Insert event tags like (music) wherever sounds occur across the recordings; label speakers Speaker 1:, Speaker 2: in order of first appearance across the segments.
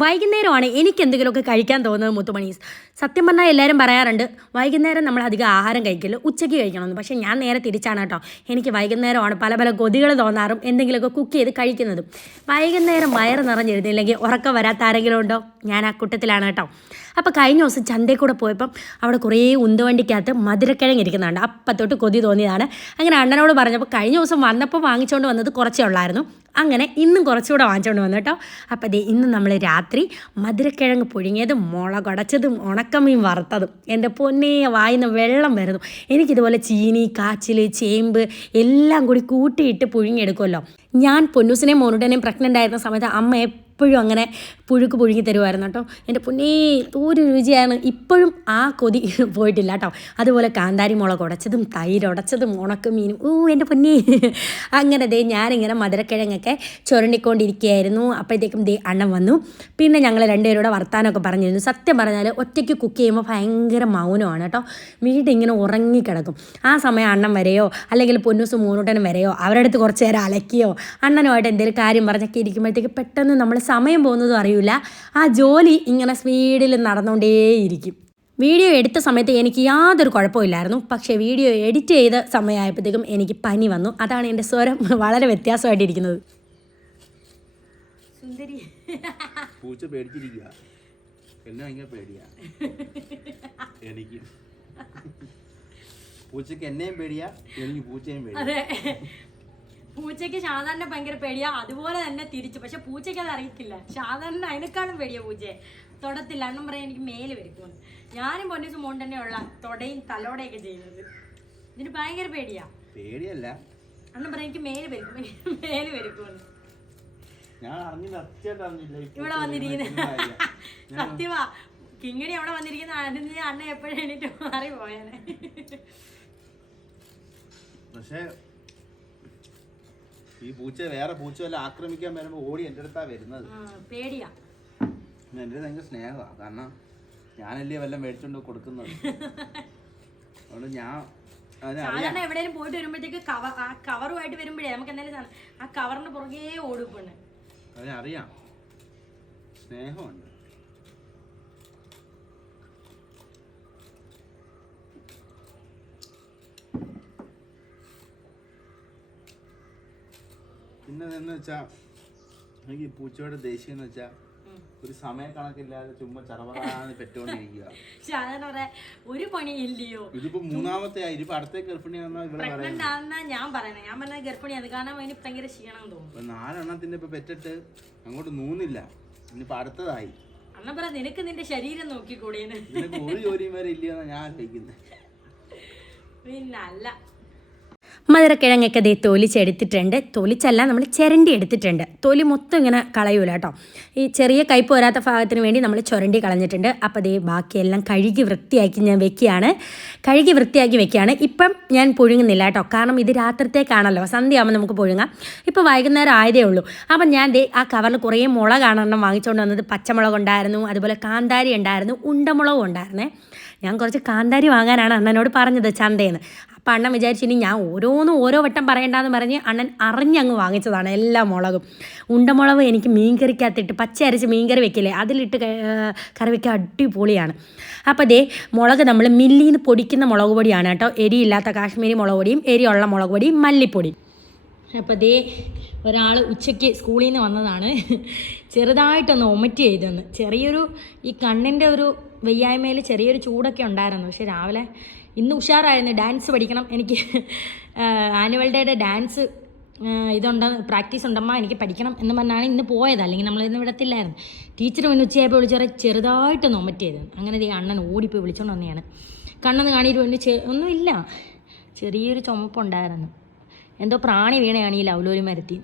Speaker 1: വൈകുന്നേരമാണ് എനിക്ക് എന്തെങ്കിലുമൊക്കെ കഴിക്കാൻ തോന്നുന്നത് മുത്തുമണീസ് സത്യം പറഞ്ഞാൽ എല്ലാവരും പറയാറുണ്ട് വൈകുന്നേരം നമ്മൾ അധികം ആഹാരം കഴിക്കില്ല ഉച്ചയ്ക്ക് കഴിക്കണമെന്ന്. പക്ഷേ ഞാൻ നേരെ തിരിച്ചാണ് കേട്ടോ. എനിക്ക് വൈകുന്നേരമാണ് പല പല കൊതികൾ തോന്നാറും എന്തെങ്കിലുമൊക്കെ കുക്ക് ചെയ്ത് കഴിക്കുന്നതും. വൈകുന്നേരം വയറ് നിറഞ്ഞിരുന്നില്ലെങ്കിൽ ഉറക്കം വരാത്ത ആരെങ്കിലും ഉണ്ടോ? ഞാൻ ആ കൂട്ടത്തിലാണ് കേട്ടോ. അപ്പോൾ കഴിഞ്ഞ ദിവസം ചന്തയിൽ കൂടെ പോയപ്പം അവിടെ കുറേ ഉന്തുവണ്ടിക്കകത്ത് മധുരക്കിഴങ്ങ് ഇരിക്കുന്നുണ്ട്. അപ്പം തൊട്ട് കൊതി തോന്നിയതാണ്. അങ്ങനെ അണ്ണനോട് പറഞ്ഞപ്പോൾ കഴിഞ്ഞ ദിവസം വന്നപ്പോൾ വാങ്ങിച്ചുകൊണ്ട് വന്നത് കുറച്ചേ ഉള്ളായിരുന്നു. അങ്ങനെ ഇന്നും കുറച്ചുകൂടെ വാങ്ങിച്ചുകൊണ്ട് വന്നു കേട്ടോ. അപ്പോൾ ദേ ഇന്ന് നമ്മൾ രാത്രി മധുരക്കിഴങ്ങ് പുഴുങ്ങിയതും മുളകുടച്ചതും ഉണക്കമീൻ വറുത്തതും. എന്റെ പൊന്നേ വായിന്ന് വെള്ളം വരുന്നു. എനിക്കിതുപോലെ ചീനി കാച്ചിൽ ചേമ്പ് എല്ലാം കൂടി കൂട്ടിയിട്ട് പുഴുങ്ങിയെടുക്കുമല്ലോ ഞാൻ പൊന്നൂസിനെ മോനുടനെയും പ്രഗ്നന്റ് ആയിരുന്ന സമയത്ത് അമ്മ എപ്പോഴും അങ്ങനെ പുഴുക്ക് പുഴുങ്ങി തരുമായിരുന്നു കേട്ടോ. എന്റെ പൊന്നേ ഒരു രുചിയാണ്. ഇപ്പോഴും ആ കൊതി പോയിട്ടില്ല കേട്ടോ. അതുപോലെ കാന്താരി മുളക് ഉടച്ചതും തൈര് ഉടച്ചതും ഉണക്കമീനും. ഓ എന്റെ പൊന്നേ. അങ്ങനെ ദേ ഞാനിങ്ങനെ മധുരക്കിഴങ്ങൊക്കെ ചുരണ്ടിക്കൊണ്ടിരിക്കുകയായിരുന്നു. അപ്പോഴത്തേക്കും ദേ അണ്ണൻ വന്നു. പിന്നെ ഞങ്ങൾ രണ്ടുപേരോടെ വർത്താനമൊക്കെ പറഞ്ഞിരുന്നു. സത്യം പറഞ്ഞാൽ ഒറ്റയ്ക്ക് കുക്ക് ചെയ്യുമ്പോൾ ഭയങ്കര മൗനമാണ് കേട്ടോ. വീട് ഇങ്ങനെ ഉറങ്ങിക്കിടക്കും. ആ സമയം അണ്ണൻ വരെയോ അല്ലെങ്കിൽ പൊന്നൂസ് മൂന്നൂട്ടനും വരെയോ അവരുടെ അടുത്ത് കുറച്ച് നേരം അലക്കിയോ അണ്ണനുമായിട്ട് എന്തെങ്കിലും കാര്യം പറഞ്ഞൊക്കെ ഇരിക്കുമ്പോഴത്തേക്ക് പെട്ടെന്ന് നമ്മൾ സമയം പോകുന്നതും അറിയില്ല ആ ജോലി ഇങ്ങനെ സ്പീഡിൽ നടന്നുകൊണ്ടേയിരിക്കും. വീഡിയോ എടുത്ത സമയത്ത് എനിക്ക് യാതൊരു കുഴപ്പമില്ലായിരുന്നു പക്ഷേ വീഡിയോ എഡിറ്റ് ചെയ്ത സമയമായപ്പോഴത്തേക്കും എനിക്ക് പനി വന്നു. അതാണ് എന്റെ സ്വരം. (laughs) വളരെ വ്യത്യാസമായിട്ടിരിക്കുന്നത് സുന്ദരി.
Speaker 2: പൂച്ച പേടിച്ചിരിക്കുക എന്നെ ഭയങ്കര പേടിയാ. എനിക്ക്. പൂച്ചക്ക് എന്നെയും പേടിയാ എനിക്ക് പൂച്ചയും പേടിയാ.
Speaker 1: അതെ. പൂച്ചയ്ക്ക് സാധാരണ ഭയങ്കര പേടിയാ. അതുപോലെ തന്നെ തിരിച്ചു. പക്ഷെ പൂച്ചയ്ക്ക് അത് അറിയത്തില്ല. സാധാരണ അതിനേക്കാളും പേടിയാ പൂച്ചയെ. തൊടത്തില്ല. എന്നും പറയാൻ എനിക്ക് മേൽ വരയ്ക്കുമെന്ന് ഞാനും പൊന്നിച്ച് മോൻ തന്നെയുള്ള തൊടയും തലോടയൊക്കെ ചെയ്യുന്നത്. ഇതിന് ഭയങ്കര പേടിയാ.
Speaker 2: പേടിയല്ല.
Speaker 1: എന്നും പറയാൻ എനിക്ക് മേൽ എനിക്ക്
Speaker 2: മേൽ പൂച്ച
Speaker 1: ഇവിടെ വന്നിരിക്കുന്ന സത്യമാ. കിങ്ങിണി അവിടെ വന്നിരിക്കുന്ന അണ്ണ എപ്പോഴും എണീറ്റ് മാറി പോയാനെ.
Speaker 2: പക്ഷേ ഈ പൂച്ച വേറെ പൂച്ച വല്ല ആക്രമിക്കാൻ വരുമ്പോ ഓടി എന്റെ അടുത്താ വരുന്നത്.
Speaker 1: എന്റെ പേടിയാ.
Speaker 2: എന്റെ അടുത്ത് ഭയങ്കര സ്നേഹമാണ് കാരണം ഞാനല്ലേ വല്ലതും മേടിച്ചോണ്ട് കൊടുക്കുന്നത്. അതുകൊണ്ട് ഞാൻ
Speaker 1: സാധാരണ എവിടെയെങ്കിലും പോയിട്ട് വരുമ്പോഴത്തേക്ക് കവർ ആ കവറുമായിട്ട് വരുമ്പോഴേ നമുക്ക് എന്തായാലും ആ കവറിന് പുറകെ ഓടും പെണ്ണ്.
Speaker 2: അതിനറിയാം സ്നേഹമുണ്ട്. പിന്നെ വെച്ചാൽ വെച്ചാ എനിക്ക് ഈ പൂച്ചയുടെ ദേഷ്യം എന്ന് വെച്ചാ ഒരു സമയ കണക്കില്ലാതെ ചുമ്മാ ചറവറാന്ന് പെറ്റോണ്ടിരിക്കുക
Speaker 1: സാധാരണ പറയാ ഒരു പണിയില്ലയോ?
Speaker 2: ഇതിപ്പോ മൂന്നാമത്തെ ആയി ഇതിപ്പോ അടുത്ത ഗർഭിണി ഇവിടെ പറയാം
Speaker 1: പ്രഗ്നന്റ് ആണെന്നാ ഞാൻ പറയുന്നത് ഞാൻ പറഞ്ഞ ഗർഭിണിയാണ് കാരണം അതിന് ഭയങ്കര ക്ഷീണം തോന്നും
Speaker 2: നാലെണ്ണത്തിന്റെ ഇപ്പൊ പെറ്റിട്ട് അങ്ങോട്ട് നൂന്നില്ല. ഇനിയിപ്പോ അടുത്തതായി.
Speaker 1: അണ്ണ പറ നിനക്ക് നിന്റെ ശരീരം നോക്കിക്കൂടിയെന്ന്
Speaker 2: ഒരു ജോലിയും വരെ ഇല്ലയെന്നാ ഞാൻ ആലോചിക്കുന്നത്
Speaker 1: പിന്നെ അല്ല
Speaker 3: മധുരക്കിഴങ്ങൊക്കെ ദേ തൊലിച്ചെടുത്തിട്ടുണ്ട്. തൊലിച്ചല്ല നമ്മൾ ചിരണ്ടി എടുത്തിട്ടുണ്ട്. തൊലി മൊത്തം ഇങ്ങനെ കളയൂല കേട്ടോ. ഈ ചെറിയ കയ്പ് വരാത്ത ഭാഗത്തിന് വേണ്ടി നമ്മൾ ചുരണ്ടി കളഞ്ഞിട്ടുണ്ട്. അപ്പോൾ ദേ ബാക്കിയെല്ലാം കഴുകി വൃത്തിയാക്കി ഞാൻ വെക്കുകയാണ്. കഴുകി വൃത്തിയാക്കി വെക്കുകയാണ്. ഇപ്പം ഞാൻ പുഴുങ്ങുന്നില്ല കേട്ടോ. കാരണം ഇത് രാത്രിത്തേക്കാണല്ലോ. സന്ധ്യയാകുമ്പോൾ നമുക്ക് പുഴുങ്ങാം. ഇപ്പോൾ വൈകുന്നേരം ആയതേ ഉള്ളൂ. അപ്പം ഞാൻ ദേ ആ കവറിൽ കുറേ മുളകാണെണ്ണം വാങ്ങിച്ചുകൊണ്ട് വന്നത്. പച്ചമുളക് ഉണ്ടായിരുന്നു അതുപോലെ കാന്താരി ഉണ്ടായിരുന്നു ഉണ്ടമുളകും ഉണ്ടായിരുന്നേ. ഞാൻ കുറച്ച് കാന്താരി വാങ്ങാനാണ് അണ്ണനോട് പറഞ്ഞത് ചന്തേന്ന്. അപ്പം അണ്ണൻ വിചാരിച്ചു ഇനി ഞാൻ ഓരോന്നും ഓരോ വട്ടം പറയണ്ടെന്ന് പറഞ്ഞ് അണ്ണൻ അറിഞ്ഞങ്ങ് വാങ്ങിച്ചതാണ് എല്ലാ മുളകും. ഉണ്ടമുളക് എനിക്ക് മീൻകറിക്കകത്തിട്ട് പച്ച അരച്ച് മീൻകറി വെക്കില്ലേ? അതിലിട്ട് കറി വെക്കാൻ അടിപൊളിയാണ്. അപ്പോൾ അതേ മുളക് നമ്മൾ മില്ലിൽ നിന്ന് പൊടിക്കുന്ന മുളക് പൊടിയാണ് കേട്ടോ. എരിയില്ലാത്ത കാശ്മീരി മുളക് പൊടിയും എരിയുള്ള മുളക് പൊടിയും മല്ലിപ്പൊടി
Speaker 1: അപ്പോൾ ദേ ഒരാൾ ഉച്ചയ്ക്ക് സ്കൂളിൽ നിന്ന് വന്നതാണ്. ചെറുതായിട്ടൊന്ന് ഒമിറ്റ് ചെയ്തെന്ന്. ചെറിയൊരു ഈ കണ്ണിന്റെ ഒരു വയ്യായ്മയിൽ ചെറിയൊരു ചൂടൊക്കെ ഉണ്ടായിരുന്നു. പക്ഷെ രാവിലെ ഇന്ന് ഉഷാറായിരുന്നു. ഡാൻസ് പഠിക്കണം. എനിക്ക് ആനുവൽ ഡേയുടെ ഡാൻസ് ഇതുണ്ട് പ്രാക്ടീസ് ഉണ്ടമ്മ എനിക്ക് പഠിക്കണം എന്ന് പറഞ്ഞാണ് ഇന്ന് പോയത്. അല്ലെങ്കിൽ നമ്മൾ ഇന്ന് വിടത്തില്ലായിരുന്നു. ടീച്ചർ പിന്നെ ഉച്ചയായപ്പോൾ വിളിച്ചവരെ ചെറുതായിട്ട് ഒമിറ്റ് ചെയ്തു അങ്ങനെ ഈ അണ്ണൻ ഓടിപ്പോയി വിളിച്ചോണ്ട് വന്നെയാണ്. കണ്ണെന്ന് കാണിയിട്ട് ചെ ഒന്നുമില്ല. ചെറിയൊരു ചുമപ്പുണ്ടായിരുന്നു. എന്തോ പ്രാണി വീണയാണ് ഈ ലൗലോലി മരത്തി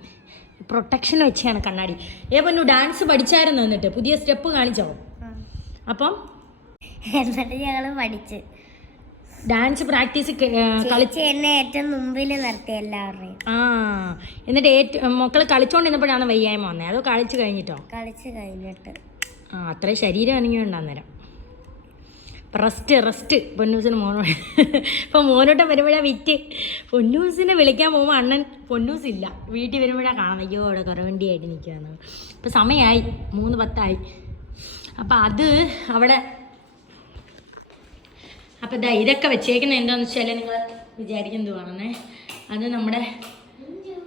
Speaker 1: പ്രൊട്ടക്ഷൻ വെച്ചാണ് കണ്ണാടി. ഏ പൊന്നു ഡാൻസ് പഠിച്ചായിരുന്നു എന്നിട്ട്. പുതിയ സ്റ്റെപ്പ് കാണിച്ചോ? അപ്പം
Speaker 4: എന്നിട്ട് ഞങ്ങൾ പഠിച്ച്.
Speaker 1: ഡാൻസ് പ്രാക്ടീസ്
Speaker 4: കളിച്ച് എന്നെ ഏറ്റവും മുമ്പിൽ നിർത്തി എല്ലാവരുടെയും.
Speaker 1: ആ എന്നിട്ട് ഏറ്റവും മക്കൾ കളിച്ചോണ്ടിരുന്നപ്പോഴാണ് വയ്യായ്മ വന്നത് അതോ കളിച്ച് കഴിഞ്ഞിട്ടോ?
Speaker 4: കളിച്ച് കഴിഞ്ഞിട്ട്.
Speaker 1: ആ അത്രയും ശരീരം അനങ്ങിയുണ്ട് അന്നേരം. റെസ്റ്റ് റെസ്റ്റ് പൊന്നൂസിന് മോനോ ഇപ്പം മോനോട്ടം വരുമ്പോഴാ വിറ്റ്. പൊന്നൂസിനെ വിളിക്കാൻ പോകുമ്പോൾ അണ്ണൻ പൊന്നൂസ് ഇല്ല. വീട്ടിൽ വരുമ്പോഴാണ് കാണാം അയ്യോ അവിടെ കുറവണ്ടിയായിട്ട് നിൽക്കുകയാണ് ഇപ്പം സമയമായി മൂന്ന് പത്തായി. അപ്പം അത് അവിടെ അപ്പം ഇതാ ഇതൊക്കെ വെച്ചേക്കുന്നത് എന്താണെന്ന് വെച്ചാൽ നിങ്ങൾ വിചാരിക്കുന്നത് വേണമെന്നേ അത് നമ്മുടെ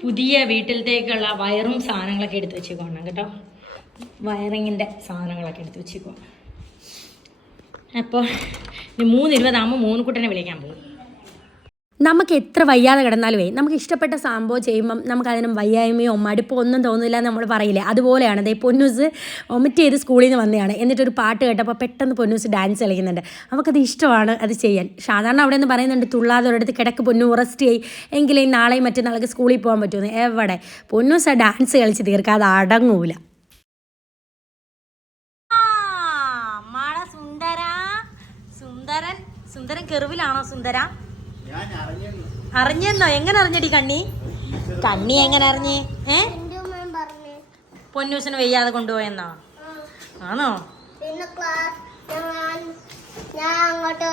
Speaker 1: പുതിയ വീട്ടിലത്തേക്കുള്ള വയറും സാധനങ്ങളൊക്കെ എടുത്ത് വെച്ചേക്കണം കേട്ടോ. വയറിങ്ങിന്റെ സാധനങ്ങളൊക്കെ എടുത്ത് വെച്ചേക്കും അപ്പോൾ മൂന്ന് ഇരുപതാകുമ്പോൾ മൂന്നുകുട്ടനെ വിളിക്കാൻ പോകും.
Speaker 3: നമുക്ക് എത്ര വയ്യാതെ കിടന്നാലുമേ നമുക്ക് ഇഷ്ടപ്പെട്ട സംഭവം ചെയ്യുമ്പം നമുക്ക് അതിനും വയ്യായ്മയോ മടുപ്പോ ഒന്നും തോന്നില്ല നമ്മൾ പറയില്ലേ. അതുപോലെയാണ് അതേ പൊന്നൂസ് ഒമിറ്റ് ചെയ്ത് സ്കൂളിൽ നിന്ന് വന്നതാണ്. എന്നിട്ടൊരു പാട്ട് കേട്ടപ്പോൾ പെട്ടെന്ന് പൊന്നൂസ് ഡാൻസ് കളിക്കുന്നുണ്ട്. നമുക്കത് ഇഷ്ടമാണ് അത് ചെയ്യാൻ. സാധാരണ അവിടെ നിന്ന് പറയുന്നുണ്ട് തുള്ളാതെ ഒരിടത്ത് കിടക്ക് പൊന്നു റെസ്റ്റ് ചെയ്യും. എങ്കിലേ നാളെയും മറ്റന്നാൾക്ക് സ്കൂളിൽ പോകാൻ പറ്റുമെന്ന് എവിടെ? പൊന്നൂസ് ആ ഡാൻസ് കളിച്ച് തീർക്കാതെ അടങ്ങൂല.
Speaker 1: മാട സുന്ദര. സുന്ദരൻ സുന്ദരൻ കെറിവിലാണോ സുന്ദര? അറിഞ്ഞെന്നോ? എങ്ങനെ അറിഞ്ഞടി കണ്ണി? കണ്ണി എങ്ങനെ അറിഞ്ഞ്? ഏ?
Speaker 4: പറഞ്ഞു.
Speaker 1: പൊന്നൂസിന് വെയ്യാതെ കൊണ്ടുപോയെന്നോ? ആണോ
Speaker 4: പിന്നെ ക്ലാസ് ഞാൻ ഞാൻ അങ്ങോട്ട്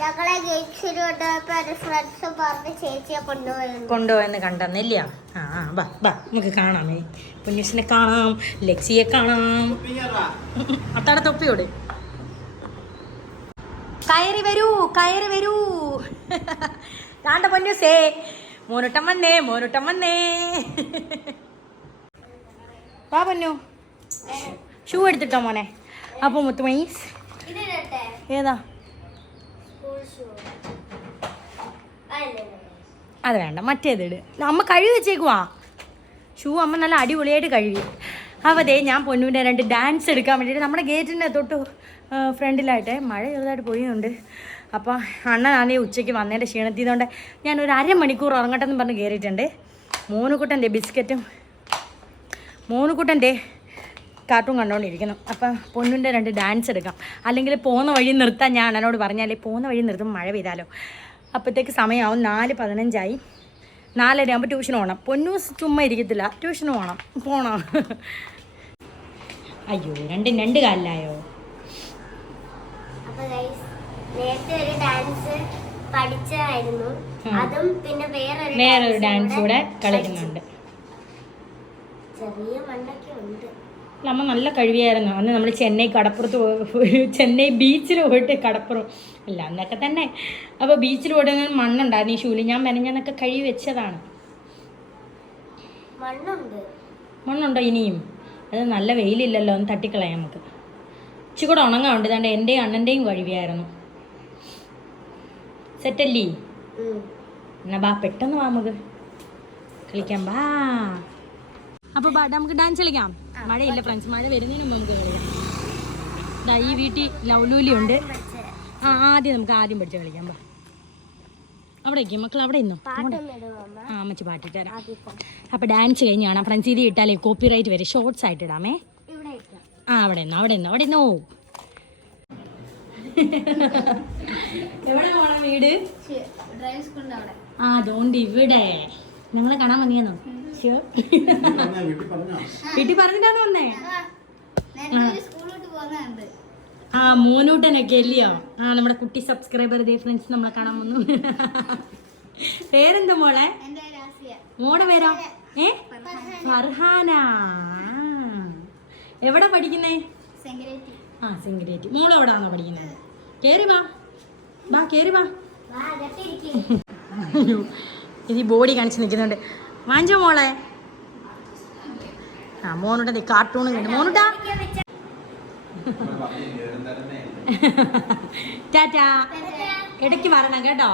Speaker 4: ഞങ്ങളെ ഗേറ്റ്സിലോട്ട് ഫ്രണ്ട്സ് പറഞ്ഞ് ചേച്ചിയെ കൊണ്ടുപോയിരുന്നു.
Speaker 1: കൊണ്ടുപോയെന്ന് കണ്ടെന്നില്ല. ആ ആ ബാ ബാ നമുക്ക് കാണാം. പൊന്നൂസിനെ കാണാം ലക്സിയെ കാണാം. അത്താടെ തൊപ്പിയോട്. കയറി വരൂ കയറി വരൂ. താണ്ട പൊന്നൂസേ മോനുട്ടം വന്നേ മോനുട്ടം വന്നേ. വാ പൊന്നു. ഷൂ എടുത്തിട്ടോ മോനെ. അപ്പോൾ മുത്തുമണീസ് ഏതാ? അത് വേണ്ട മറ്റേത് ഇട്. അമ്മ കഴുകി വെച്ചേക്കുവാ. ഷൂ അമ്മ നല്ല അടിപൊളിയായിട്ട് കഴുകി. അപ്പോൾ ദേ ഞാൻ പൊന്നുവിന്റെ രണ്ട് ഡാൻസ് എടുക്കാൻ വേണ്ടിയിട്ട് നമ്മുടെ ഗേറ്റിന്റെ തൊട്ട് ഫ്രണ്ടിലായിട്ട് മഴ ചെറുതായിട്ട് പൊഴിയുന്നുണ്ട് അപ്പോൾ അണ്ണനാണെങ്കിൽ ഉച്ചയ്ക്ക് വന്നതിന്റെ ക്ഷീണത്തിൽ നിന്നുകൊണ്ട് ഞാൻ ഒരു അരമണിക്കൂർ ഉറങ്ങട്ടെന്ന് പറഞ്ഞ് കയറിയിട്ടുണ്ട് മൂന്നുകുട്ടന്റെ ബിസ്ക്കറ്റും മൂന്നുകുട്ടന്റെ കാർട്ടൂൺ കണ്ടുകൊണ്ടിരിക്കുന്നു അപ്പം പൊന്നിന്റെ രണ്ട് ഡാൻസ് എടുക്കാം. അല്ലെങ്കിൽ പോകുന്ന വഴി നിർത്താൻ ഞാൻ അണ്ണനോട് പറഞ്ഞാലേ പോകുന്ന വഴി നിർത്തും മഴ പെയ്താലോ. അപ്പോഴത്തേക്ക് സമയമാവും നാല് പതിനഞ്ചായി. നാലര ആകുമ്പോൾ ട്യൂഷന് പോകണം പൊന്നൂസ് ചുമ്മാ ഇരിക്കത്തില്ല. ട്യൂഷന് പോകണം പോകണം അയ്യോ രണ്ടും രണ്ട് കാലിലായോ?
Speaker 4: അപ്പൊ ഗൈസ് നേരത്തെ ഒരു ഡാൻസ് പഠിച്ചായിരുന്നു അതും പിന്നെ വേറൊരു
Speaker 1: വേറൊരു ഡാൻസ് കൂടെ കളിക്കുന്നുണ്ട്.
Speaker 4: ചെറിയ മണ്ണൊക്കെ ഉണ്ട്.
Speaker 1: നമ്മ നല്ല കഴിവിയായിരുന്നു അന്ന് നമ്മൾ ചെന്നൈ കടപ്പുറത്ത് ചെന്നൈ ബീച്ചിൽ പോയിട്ട് കടപ്പുറം അല്ല അന്നൊക്കെ തന്നെ. അപ്പോൾ ബീച്ചിൽ പോയിട്ട് മണ്ണുണ്ടായിരുന്നു ഈ ഷൂൽ. ഞാൻ മെനഞ്ഞെന്നൊക്കെ കഴി വെച്ചതാണ്.
Speaker 4: മണ്ണുണ്ട്.
Speaker 1: മണ്ണുണ്ടോ ഇനിയും? അത് നല്ല വെയിലില്ലല്ലോ ഒന്ന് തട്ടിക്കളയാം നമുക്ക്. ഇച്ചിരി കൂടെ ഉണങ്ങാറുണ്ട് ഇതാണ്ട് എന്റെയും അണ്ണന്റെയും കഴിവിയായിരുന്നു സെറ്റല്ലേ. എന്നാ ബാ പെട്ടെന്ന് വാ നമുക്ക്. കളിക്കാം ബാ. അപ്പോൾ ബാ നമുക്ക് ഡാൻസ് കളിക്കാം. മഴയില്ല ഫ്രണ്ട്സ് മഴ വരുന്നതിന് മുമ്പ് നമുക്ക് കളിക്കാം. ദാ ഈ വീട്ടിൽ ലൗലൂലി ഉണ്ട് ആ ആദ്യം നമുക്ക് ആദ്യം പഠിച്ച് കളിക്കാം ബാ. അവിടെ ഇരിക്കും മക്കൾ അവിടെ ഇന്നും ആ അമ്മച്ചി പാട്ടിട്ട് തരാം അപ്പോൾ ഡാൻസ് കഴിഞ്ഞാണ് ഫ്രണ്ട്സ് ഇത് ഇട്ടാലേ കോപ്പി റൈറ്റ് വരെ ഷോർട്സ് ആയിട്ട് ഇടാമേ. ആ അവിടെ നിന്നോ അവിടെ നിന്നോ അവിടെ നിന്നോ. എവിടെ പോണം വീട്? ആ അതുകൊണ്ട് ഇവിടെ. നിങ്ങളെ കാണാൻ വന്നിയെന്നോ. വീട്ടിൽ പറഞ്ഞിട്ടാന്ന് വന്നേ? ആ. മൂന്നൂട്ടനൊക്കെ അല്ലയോ? ആ നമ്മുടെ കുട്ടി സബ്സ്ക്രൈബർ ഇതേ ഫ്രണ്ട്സ് നമ്മളെ കാണാൻ വന്നു. പേരെന്താ മോളെ? മോടെ പേരോ? ഏ? ഫർഹാന. എവിടെ പഠിക്കുന്നേ? ആ സിംഗരേറ്റ് മോൾ എവിടാണോ പഠിക്കുന്നത് കേറി വാ. വാ കേറി വാ. അയ്യോ ഇത് ബോഡി കാണിച്ച് നിൽക്കുന്നുണ്ട്. വാഞ്ച മോളെ. ആ മോനുട്ടി കാർട്ടൂണും കണ്ടു. മോനുട്ടാ. ടാറ്റാ. ഇടയ്ക്ക് വരണം കേട്ടോ.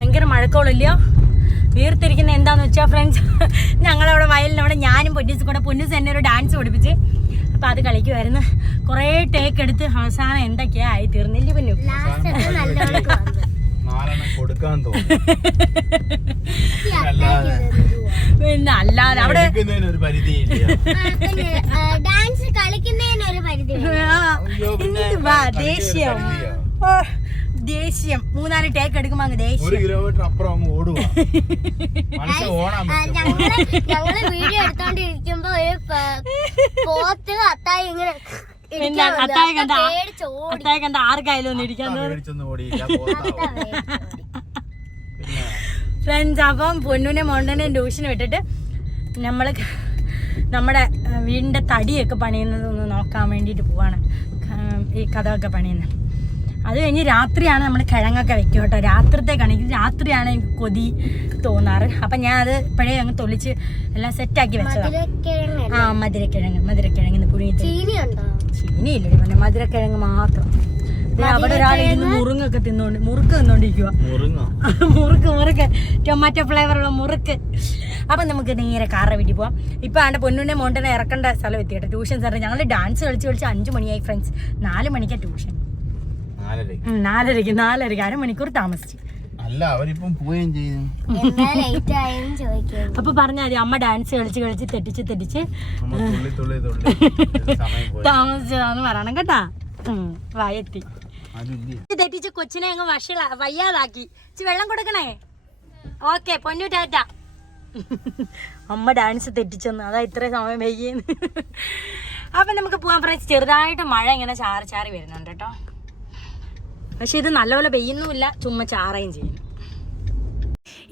Speaker 1: ഭയങ്കര മഴക്കോളില്ലയോ വീർത്തിരിക്കുന്ന എന്താന്ന് വെച്ചാൽ ഫ്രണ്ട്സ് ഞങ്ങളവിടെ വയലിനവിടെ ഞാനും പൊന്നിസ് കൂടെ പൊന്നീസ് എന്നെ ഒരു ഡാൻസ് പഠിപ്പിച്ച്. അപ്പം അത് കളിക്കുമായിരുന്നു കുറേ ടേക്ക് എടുത്ത് അവസാനം എന്തൊക്കെയാ ആയി തീർന്നില്ല പൊന്നു? പിന്നെ അല്ലാതെ അവിടെ
Speaker 4: ഡാൻസ് പരിധി
Speaker 1: ദേഷ്യം? ദേഷ്യം. മൂന്നാൽ ടേക്ക് എടുക്കുമ്പോ അങ്ങ് ദേഷ്യം.
Speaker 2: ഒരു കിലോമീറ്റർ അപ്പുറം ഓടുക. (laughs)
Speaker 4: ഞങ്ങൾ ഞങ്ങൾ വീഡിയോ എടുത്തോണ്ടിരിക്കുമ്പോ ഒരു പ- പോത്ത് അത്തായി ഇങ്ങനെ
Speaker 1: പിന്നെ അത്തായ കണ്ട
Speaker 4: പേടിച്ച് ഓടി.
Speaker 1: അത്തായ കണ്ട ആർക്കായാലും ഒന്ന് ഇരിക്കാൻ തോന്നും
Speaker 2: മേടിച്ചൊന്നും ഓടിയില്ല പോത്താവും. പിന്നെ?
Speaker 1: ഫ്രണ്ട്സ് അപ്പം പൊന്നുനെ മോണ്ടനെ ട്യൂഷന് വിട്ടിട്ട് നമ്മൾ നമ്മുടെ വീടിന്റെ വീടിന്റെ തടിയൊക്കെ പണിയുന്നത് ഒന്ന് നോക്കാൻ വേണ്ടിട്ട് പോവാണ്. ക- ഈ ഒക്കെ പണിയുന്നത്. അത് കഴിഞ്ഞ് രാത്രിയാണ് നമ്മൾ കിഴങ്ങൊക്കെ വെക്കും കേട്ടോ. രാത്രിത്തേക്കാണെങ്കിൽ രാത്രിയാണ് എനിക്ക് കൊതി തോന്നാറ്. അപ്പം ഞാൻ അത് ഇപ്പോഴേ അങ്ങ് തൊളിച്ച് എല്ലാം സെറ്റാക്കി വെച്ചതാണ്
Speaker 4: മധുരക്കിഴങ്ങ്
Speaker 1: ആ മധുരക്കിഴങ്ങ് മധുരക്കിഴങ്ങിന് പുഴുങ്ങി ചീനിയില്ല പിന്നെ മധുരക്കിഴങ്ങ് മാത്രം. അവിടെ ഒരാൾ ഇരുന്ന് മുറുങ്ങൊക്കെ തിന്നോണ്ട് മുറുക്ക് തിന്നോണ്ടിരിക്കുക
Speaker 2: മുറുങ്ങോ? (laughs)
Speaker 1: മുറുക്ക് മുറുക്ക്. ടൊമാറ്റോ ഫ്ലേവറുള്ള മുറുക്ക്. അപ്പം നമുക്ക് നേരെ കാറ വീട്ടിൽ പോവാം. ഇപ്പം ആണ്ട് പൊന്നുണ്ണെ മോണ്ടനെ ഇറക്കേണ്ട സ്ഥലം എത്തിയിട്ട് ട്യൂഷൻ സെന്റർ ഞങ്ങൾ ഡാൻസ് കളിച്ച് കളിച്ച് അഞ്ച് മണിയായി ഫ്രണ്ട്സ് നാല് മണിക്കാണ് ട്യൂഷൻ
Speaker 2: നാലരയ്ക്ക്.
Speaker 1: നാലരക്ക് നാലരയ്ക്ക് നാലരയ്ക്ക് അരമണിക്കൂർ താമസിച്ചു.
Speaker 2: അല്ല അവരിപ്പം പോവുകയും ചെയ്യും.
Speaker 1: അപ്പൊ പറഞ്ഞാൽ മതി അമ്മ ഡാൻസ് കളിച്ച് കളിച്ച് തെറ്റിച്ച് തെറ്റിച്ച് താമസിച്ചതാന്ന് പറയണം കേട്ടാ. വയറ്റി വായെത്തി. തെറ്റിച്ച് കൊച്ചിനെ അങ്ങ് വഷള വയ്യാതാക്കി. വെള്ളം കൊടുക്കണേ? ഓക്കെ പൊന്നു ടാറ്റ. അമ്മ ഡാൻസ് തെറ്റിച്ചെന്ന് അതാ ഇത്ര സമയം വൈകിയെന്ന്. അപ്പം നമുക്ക് പോകാൻ ഫ്രണ്ട്സ് ചെറുതായിട്ട് മഴ ഇങ്ങനെ ചാറി ചാറി വരുന്നുണ്ട് കേട്ടോ. പക്ഷെ ഇത് നല്ലപോലെ പെയ്യുന്നുമില്ല ചുമ്മാ ചാറയും ചെയ്യുന്നു.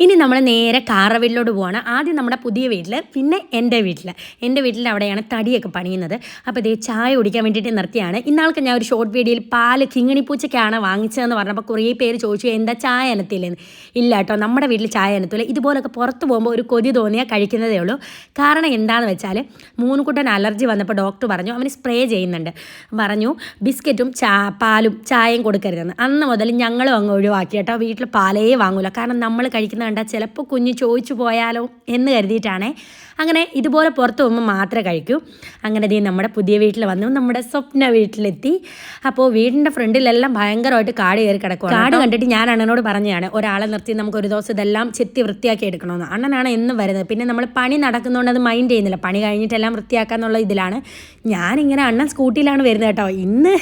Speaker 3: ഇനി നമ്മൾ നേരെ കാറവീട്ടിലോട്ട് പോവാണ്. ആദ്യം നമ്മുടെ പുതിയ വീട്ടിൽ പിന്നെ എന്റെ വീട്ടിൽ എന്റെ വീട്ടിൽ അവിടെയാണ് തടിയൊക്കെ പണിയുന്നത്. അപ്പോൾ ഇതേ ചായ കുടിക്കാൻ വേണ്ടിയിട്ട് നിർത്തിയാണ്. ഇന്നാൾക്ക് ഞാൻ ഒരു ഷോർട്ട് വീഡിയോയിൽ പാൽ കിങ്ങിണിപ്പൂച്ചയ്ക്കാണ് വാങ്ങിച്ചതെന്ന് പറഞ്ഞപ്പോൾ കുറേ പേര് ചോദിച്ചു എന്താ ചായ അനത്തില്ലെന്ന് ഇല്ല കേട്ടോ നമ്മുടെ വീട്ടിൽ ചായ അനത്തില്ല ഇതുപോലൊക്കെ പുറത്ത് പോകുമ്പോൾ ഒരു കൊതി തോന്നിയാൽ കഴിക്കുന്നതേ ഉള്ളൂ. കാരണം എന്താണെന്ന് വെച്ചാൽ മൂന്നുകുട്ടൻ അലർജി വന്നപ്പോൾ ഡോക്ടർ പറഞ്ഞു അവന് സ്പ്രേ ചെയ്യുന്നുണ്ട്. പറഞ്ഞു ബിസ്ക്കറ്റും ചാ പാലും ചായയും കൊടുക്കരുതെന്ന്. അന്ന് മുതൽ ഞങ്ങളും അങ്ങ് ഒഴിവാക്കി കേട്ടോ. വീട്ടിൽ പാലേ വാങ്ങൂല. കാരണം നമ്മൾ കഴിക്കുന്ന കണ്ടാൽ ചിലപ്പോൾ കുഞ്ഞ് ചോദിച്ചു പോയാലോ എന്ന് കരുതിയിട്ടാണേ. അങ്ങനെ ഇതുപോലെ പുറത്ത് പോകുമ്പോൾ മാത്രമേ കഴിക്കൂ. അങ്ങനെ ദേ നമ്മുടെ പുതിയ വീട്ടിൽ വന്നു. നമ്മുടെ സ്വപ്ന വീട്ടിലെത്തി. അപ്പോൾ വീടിന്റെ ഫ്രണ്ടിലെല്ലാം ഭയങ്കരമായിട്ട് കാട് കയറി കിടക്കും കാട് കണ്ടിട്ട് ഞാൻ അണ്ണനോട് പറഞ്ഞതാണ് ഒരാളെ നിർത്തി നമുക്ക് ഒരു ദിവസം ഇതെല്ലാം ചെത്തി വൃത്തിയാക്കി എടുക്കണമെന്ന് അണ്ണനാണ് എന്നും വരുന്നത്. പിന്നെ നമ്മൾ പണി നടക്കുന്നതുകൊണ്ട് അത് മൈൻഡ് ചെയ്യുന്നില്ല. പണി കഴിഞ്ഞിട്ടെല്ലാം വൃത്തിയാക്കാന്നുള്ള ഇതിലാണ്. ഞാനിങ്ങനെ അണ്ണൻ സ്കൂട്ടിയിലാണ് വരുന്നത് കേട്ടോ. ഇന്ന്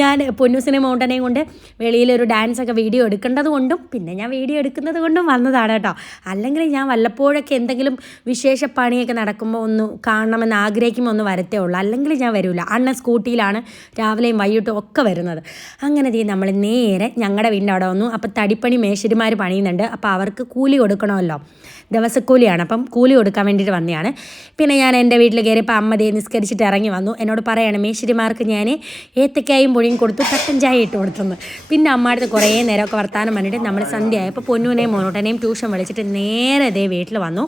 Speaker 3: ഞാൻ പൊന്നൂസിനെ മൗണ്ടനെയും കൊണ്ട് വെളിയിലൊരു ഡാൻസ് ഒക്കെ വീഡിയോ എടുക്കേണ്ടത് കൊണ്ടും പിന്നെ ഞാൻ വീഡിയോ എടുക്കുന്നത് കൊണ്ടും വന്നതാണ് കേട്ടോ. അല്ലെങ്കിൽ ഞാൻ വല്ലപ്പോഴൊക്കെ എന്തെങ്കിലും വിശേഷ പണിയൊക്കെ നടക്കുമ്പോൾ ഒന്ന് കാണണമെന്ന് ആഗ്രഹിക്കുമ്പോൾ ഒന്ന് വരത്തേ ഉള്ളൂ. അല്ലെങ്കിൽ ഞാൻ വരില്ല അണ്ണൻ സ്കൂട്ടിയിലാണ് രാവിലെയും വൈകിട്ടും ഒക്കെ വരുന്നത്. അങ്ങനെ തീ നമ്മൾ നേരെ ഞങ്ങളുടെ വീടിന്റെ അവിടെ വന്നു. അപ്പോൾ തടിപ്പണി മേശരിമാർ പണിയുന്നുണ്ട്. അപ്പോൾ അവർക്ക് കൂലി കൊടുക്കണമല്ലോ. ദിവസക്കൂലിയാണ്. അപ്പം കൂലി കൊടുക്കാൻ വേണ്ടിയിട്ട് വന്നതാണ് പിന്നെ ഞാൻ എന്റെ വീട്ടിൽ കയറിയപ്പോൾ അമ്മ ദേ നിസ്കരിച്ചിട്ട് ഇറങ്ങി വന്നു. എന്നോട് പറയണം മേശരിമാർക്ക് ഞാൻ ഏത്തക്കായും പൊടിയും കൊടുത്തു കട്ടൻ ചായ ഇട്ട് കൊടുത്തെന്ന്. പിന്നെ അമ്മയുടെ കുറേ നേരമൊക്കെ വർത്താനം പറഞ്ഞിട്ട് നമ്മൾ സന്ധ്യ ആയപ്പോൾ പൊന്നുവിനെയും മോനോട്ടനെയും ട്യൂഷൻ വിളിച്ചിട്ട് നേരെ ദേ വീട്ടിൽ വന്നു.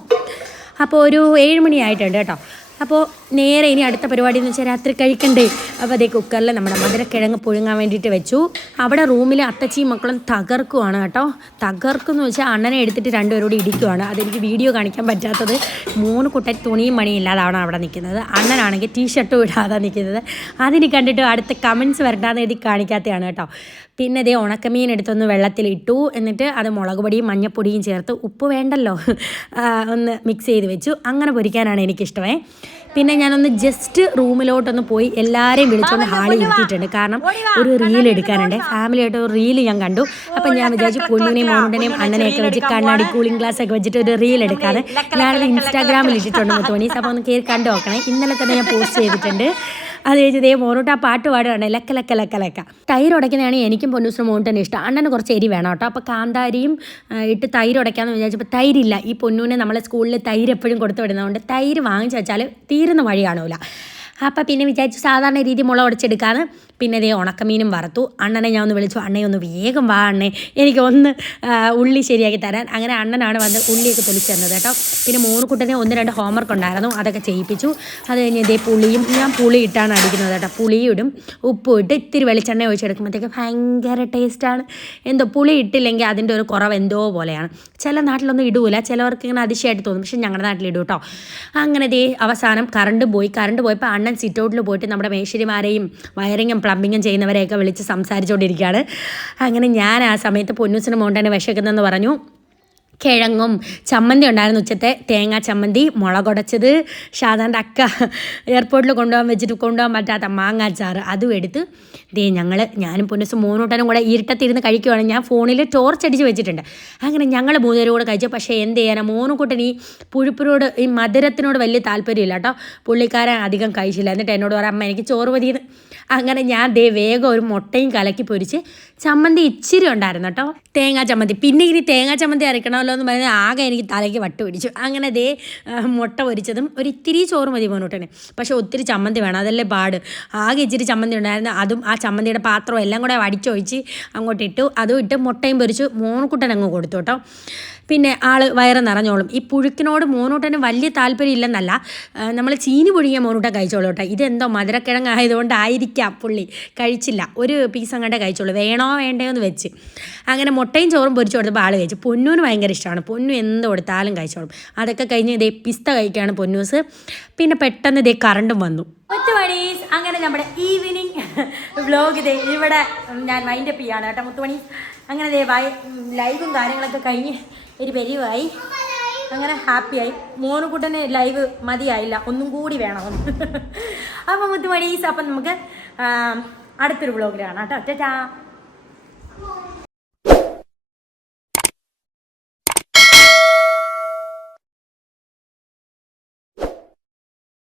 Speaker 3: അപ്പോൾ ഒരു ഏഴ് മണിയായിട്ടുണ്ട് കേട്ടോ. അപ്പോൾ നേരെ ഇനി അടുത്ത പരിപാടി എന്ന് വെച്ചാൽ രാത്രി കഴിക്കണ്ടേ. അപ്പോൾ അതേ കുക്കറിൽ നമ്മുടെ മധുരക്കിഴങ്ങ് പുഴുങ്ങാൻ വേണ്ടിയിട്ട് വെച്ചു. അവിടെ റൂമിൽ അത്തച്ചിയും മക്കളും തകർക്കുവാണ് കേട്ടോ. തകർക്കുമെന്ന് വെച്ചാൽ അണ്ണനെ എടുത്തിട്ട് രണ്ടുപേരോട് ഇടിക്കുവാണ്. അതെനിക്ക് വീഡിയോ കാണിക്കാൻ പറ്റാത്തത്. മൂന്ന് കുട്ട തുണിയും മണിയും മണിയില്ലാതാണ് അവിടെ നിൽക്കുന്നത്. അണ്ണനാണെങ്കിൽ ടീഷർട്ടും ഇടാതെ നിൽക്കുന്നത്. അതിന് കണ്ടിട്ട് അടുത്ത കമൻസ് വരണ്ടാന്ന് എഴുതി കാണിക്കാത്തതാണ് കേട്ടോ. പിന്നെ ഇതേ ഉണക്കമീൻ എടുത്തൊന്ന് വെള്ളത്തിലിട്ടു. എന്നിട്ട് അത് മുളക് പൊടിയും മഞ്ഞപ്പൊടിയും ചേർത്ത് ഉപ്പ് വേണ്ടല്ലോ. ഒന്ന് മിക്സ് ചെയ്ത് വെച്ചു. അങ്ങനെ പൊരിക്കാനാണ് എനിക്കിഷ്ടമേ. പിന്നെ ഞാനൊന്ന് ജസ്റ്റ് റൂമിലോട്ടൊന്ന് പോയി എല്ലാവരെയും വിളിച്ചൊന്ന് ഹാളിൽ ഇരുത്തിയിട്ടുണ്ട് കാരണം ഒരു റീൽ എടുക്കാനുണ്ട്. ഫാമിലിയായിട്ട് ഒരു റീൽ ഞാൻ കണ്ടു. അപ്പം ഞാൻ വിചാരിച്ചു പൊന്നിനെയും മോണ്ടനെയും അണ്ണനെയൊക്കെ വെച്ച് കണ്ണാടി കൂളിംഗ് ഗ്ലാസ് ഒക്കെ വെച്ചിട്ട് ഒരു റീൽ എടുക്കാതെ ഞാനത് ഇൻസ്റ്റാഗ്രാമിൽ ഇട്ടിട്ടുണ്ട് തോന്നി. അപ്പോൾ ഒന്ന് കയറി കണ്ടു നോക്കണേ. ഇന്നലെ തന്നെ ഞാൻ പോസ്റ്റ് ചെയ്തിട്ടുണ്ട്. അത് കഴിഞ്ഞ് ദേ മോനോട്ട് ആ പാട്ട് പാടുകയാണ്. ലക്ക ലക്ക ലക്ക ലക്ക. തൈര് ഉടയ്ക്കുന്നതാണ് എനിക്കും പൊന്നൂസിനും മോണ്ടന് ഇഷ്ടം. അണ്ണന് കുറച്ച് എരി വേണം കേട്ടോ. അപ്പോൾ കാന്താരിയും ഇട്ട് തൈര് ഉടയ്ക്കാമെന്ന് വിചാരിച്ചപ്പോൾ തൈരില്ല. ഈ പൊന്നൂനെ നമ്മളെ സ്കൂളിൽ തൈര് എപ്പോഴും കൊടുത്തു വിടുന്നതുകൊണ്ട് തൈര് വാങ്ങിച്ചു വെച്ചാൽ തീരുന്ന വഴി കാണൂല. അപ്പം പിന്നെ വിചാരിച്ചു സാധാരണ രീതി മുള ഉടച്ചെടുക്കാന്ന് പിന്നെ ഇതേ ഉണക്കമീനും വറുത്തു. അണ്ണനെ ഞാൻ ഒന്ന് വിളിച്ചു. അണ്ണയെ ഒന്ന് വേഗം വാ അണ്ണേ. എനിക്ക് ഒന്ന് ഉള്ളി ശരിയാക്കി തരാൻ. അങ്ങനെ അണ്ണനാണ് വന്ന് ഉള്ളിയൊക്കെ തൊലിച്ചു തന്നത് കേട്ടോ. പിന്നെ മൂന്ന് മൂന്നുകുട്ടനെ ഒന്ന് രണ്ട് ഹോംവർക്ക് ഉണ്ടായിരുന്നു. അതൊക്കെ ചെയ്യിപ്പിച്ചു. അത് കഴിഞ്ഞ് ഇതേ പുളിയും ഞാൻ പുളി ഇട്ടാണ് അടിക്കുന്നത് കേട്ടോ. പുളിയും ഇടും. ഉപ്പും ഇട്ട് ഇത്തിരി വെളിച്ചെണ്ണ ഒഴിച്ചെടുക്കുമ്പോഴത്തേക്ക് ഭയങ്കര ടേസ്റ്റാണ് എന്തോ പുളി ഇട്ടില്ലെങ്കിൽ അതിന്റെ ഒരു കുറവ് എന്തോ പോലെയാണ്. ചില നാട്ടിലൊന്നും ഇടൂല. ചിലവർക്ക് ഇങ്ങനെ അതിശയമായിട്ട് തോന്നും. പക്ഷേ ഞങ്ങളുടെ നാട്ടിൽ ഇടും കേട്ടോ. അങ്ങനെ ദേ അവസാനം കറണ്ട് പോയി. കറണ്ട് പോയപ്പോൾ അണ്ണൻ സിറ്റ് ഔട്ടിൽ പോയിട്ട് നമ്മുടെ മേശരിമാരെയും വയറിങ്ങും പ്ലംബിങ്ങും ചെയ്യുന്നവരെയൊക്കെ വിളിച്ച് സംസാരിച്ചുകൊണ്ടിരിക്കുകയാണ്. അങ്ങനെ ഞാൻ ആ സമയത്ത് പൊന്നൂസിന് മോണ്ടനെ വിശക്കുന്നതെന്ന് പറഞ്ഞു. കിഴങ്ങും. ചമ്മന്തി ഉണ്ടായിരുന്നു ഉച്ചത്തെ. തേങ്ങ ചമ്മന്തി മുളകുടച്ചത് ഷാദാന്റെ അക്ക എയർപോർട്ടിൽ കൊണ്ടുപോകാൻ വെച്ചിട്ട് കൊണ്ടുപോകാൻ പറ്റാത്ത മാങ്ങാച്ചാറ്. അതും എടുത്ത് ദേ ഞങ്ങൾ ഞാനും പൊന്നസും മൂന്നൂട്ടനും കൂടെ ഇരുട്ടത്തിരുന്ന് കഴിക്കുവാണ്. ഞാൻ ഫോണിൽ ടോർച്ച് അടിച്ച് വെച്ചിട്ടുണ്ട്. അങ്ങനെ ഞങ്ങൾ മൂന്നുപേരും കൂടെ കഴിച്ചു. പക്ഷേ എന്ത് ചെയ്യാനാ? മോനുകുട്ടൻ ഈ പുഴുപ്പിനോട് ഈ മധുരത്തിനോട് വലിയ താല്പര്യമില്ല കേട്ടോ. പുള്ളിക്കാരൻ അധികം കഴിച്ചില്ല. എന്നിട്ട് എന്നോട് പറയാം അമ്മ എനിക്ക് ചോറ് മതിയെന്ന്. അങ്ങനെ ഞാൻ ദേ വേഗം ഒരു മുട്ടയും കലക്കി പൊരിച്ച് ചമ്മന്തി ഇച്ചിരി ഉണ്ടായിരുന്നു കേട്ടോ. തേങ്ങാ ചമ്മന്തി. പിന്നെ ഇനി തേങ്ങാ ചമ്മന്തി അരക്കണമല്ലോ എന്ന് പറഞ്ഞാൽ ആകെ എനിക്ക് തലയ്ക്ക് വട്ട് പിടിച്ചു. അങ്ങനെ ദേ മുട്ട പൊരിച്ചതും ഒരു ഇത്തിരി ചോറ് മതി മോനോട്ടന്. പക്ഷേ ഒത്തിരി ചമ്മന്തി വേണം അതല്ലേ പാട്. ആകെ ഇച്ചിരി ചമ്മന്തി ഉണ്ടായിരുന്നു. അതും ആ ചമ്മന്തിയുടെ പാത്രവും എല്ലാം കൂടെ വടിച്ചൊഴിച്ച് അങ്ങോട്ട് ഇട്ടു. അതും ഇട്ട് മുട്ടയും പൊരിച്ചു. മോനുക്കുട്ടൻ അങ്ങ് കൊടുത്തു കേട്ടോ. പിന്നെ ആൾ വയറ് നിറഞ്ഞോളും. ഈ പുഴുക്കിനോട് മോനൂട്ടന് വലിയ താല്പര്യം ഇല്ലെന്നല്ല നമ്മൾ ചീനി പുഴുങ്ങിയ മോനൂട്ടൻ കഴിച്ചോളൂ കേട്ടോ. ഇതെന്തോ മധുരക്കിഴങ്ങായതുകൊണ്ടായിരിക്കാം പുള്ളി. കഴിച്ചില്ല. ഒരു പീസ് അങ്ങോട്ടേ കഴിച്ചോളൂ. വേണോ വേണ്ടയോ എന്ന് വെച്ച്. അങ്ങനെ മുട്ടയും ചോറും പൊരിച്ചു കൊടുത്തപ്പോൾ ആൾ കഴിച്ചു. പൊന്നൂന് ഭയങ്കര ഇഷ്ടമാണ് പൊന്നു എന്ത് കൊടുത്താലും കഴിച്ചോളും. അതൊക്കെ കഴിഞ്ഞ് ഇതേ പിസ്ത കഴിക്കുകയാണ് പൊന്നൂസ്. പിന്നെ പെട്ടെന്ന് ഇതേ കറണ്ടും വന്നു.
Speaker 1: മുത്തുമണീസ് അങ്ങനെ നമ്മുടെ ഈവനിങ് വ്ലോഗ് ഇതേ ഇവിടെ ഞാൻ മൈൻഡപ്പ് ചെയ്യാണ് കേട്ടോ മുത്തുമണി അങ്ങനെ ലൈവും കാര്യങ്ങളൊക്കെ കഴിഞ്ഞ് ഒരു പരിവായി അങ്ങനെ ഹാപ്പിയായി. മോനുകുട്ടന് ലൈവ് മതിയായില്ല. ഒന്നും കൂടി വേണമെന്ന് (laughs) അപ്പം മുത്തുമണീസ് അപ്പം നമുക്ക് അടുത്തൊരു അടുത്തൊരു വ്ലോഗിലാണ് കേട്ടോ. ചേച്ചാ